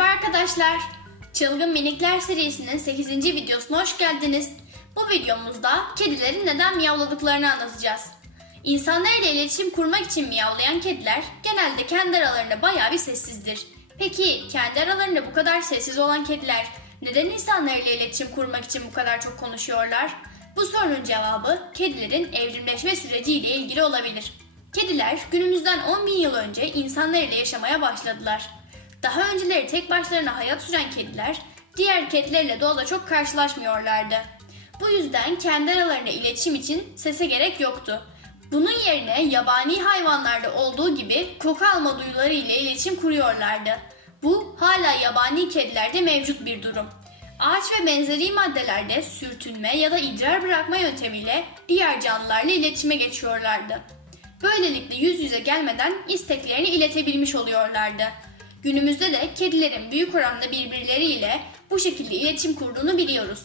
arkadaşlar. Çılgın Minikler serisinin 8. videosuna hoş geldiniz. Bu videomuzda kedilerin neden miyavladıklarını anlatacağız. İnsanlarla iletişim kurmak için miyavlayan kediler genelde kendi aralarında bayağı bir sessizdir. Peki kendi aralarında bu kadar sessiz olan kediler neden insanlarla iletişim kurmak için bu kadar çok konuşuyorlar? Bu sorunun cevabı kedilerin evrimleşme süreciyle ilgili olabilir. Kediler günümüzden 10 bin yıl önce insanlarla yaşamaya başladılar. Daha önceleri tek başlarına hayat süren kediler diğer kedilerle doğada çok karşılaşmıyorlardı. Bu yüzden kendi aralarında iletişim için sese gerek yoktu. Bunun yerine yabani hayvanlarda olduğu gibi koku alma duyuları ile iletişim kuruyorlardı. Bu hala yabani kedilerde mevcut bir durum. Ağaç ve benzeri maddelerde sürtünme ya da idrar bırakma yöntemiyle diğer canlılarla iletişime geçiyorlardı. Böylelikle yüz yüze gelmeden isteklerini iletebilmiş oluyorlardı. Günümüzde de kedilerin büyük oranda birbirleriyle bu şekilde iletişim kurduğunu biliyoruz.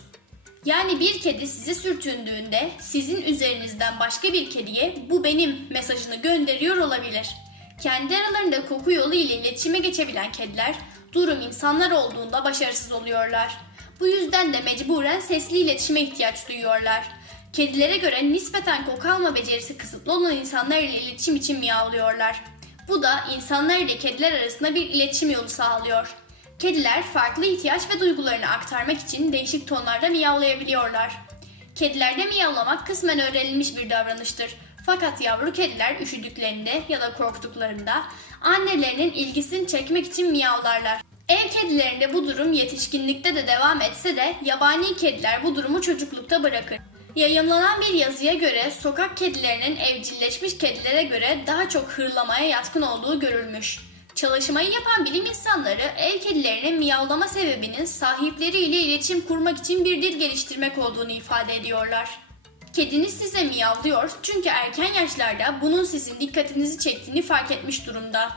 Yani bir kedi sizi sürtündüğünde sizin üzerinizden başka bir kediye bu benim mesajını gönderiyor olabilir. Kendi aralarında koku yolu ile iletişime geçebilen kediler durum insanlar olduğunda başarısız oluyorlar. Bu yüzden de mecburen sesli iletişime ihtiyaç duyuyorlar. Kedilere göre nispeten koku alma becerisi kısıtlı olan insanlar ile iletişim için miyavlıyorlar. Bu da insanlar ile kediler arasında bir iletişim yolu sağlıyor. Kediler farklı ihtiyaç ve duygularını aktarmak için değişik tonlarda miyavlayabiliyorlar. Kedilerde miyavlamak kısmen öğrenilmiş bir davranıştır. Fakat yavru kediler üşüdüklerinde ya da korktuklarında annelerinin ilgisini çekmek için miyavlarlar. Ev kedilerinde bu durum yetişkinlikte de devam etse de yabani kediler bu durumu çocuklukta bırakır. Yayınlanan bir yazıya göre sokak kedilerinin evcilleşmiş kedilere göre daha çok hırlamaya yatkın olduğu görülmüş. Çalışmayı yapan bilim insanları ev kedilerinin miyavlama sebebinin sahipleriyle iletişim kurmak için bir dil geliştirmek olduğunu ifade ediyorlar. Kediniz size miyavlıyor çünkü erken yaşlarda bunun sizin dikkatinizi çektiğini fark etmiş durumda.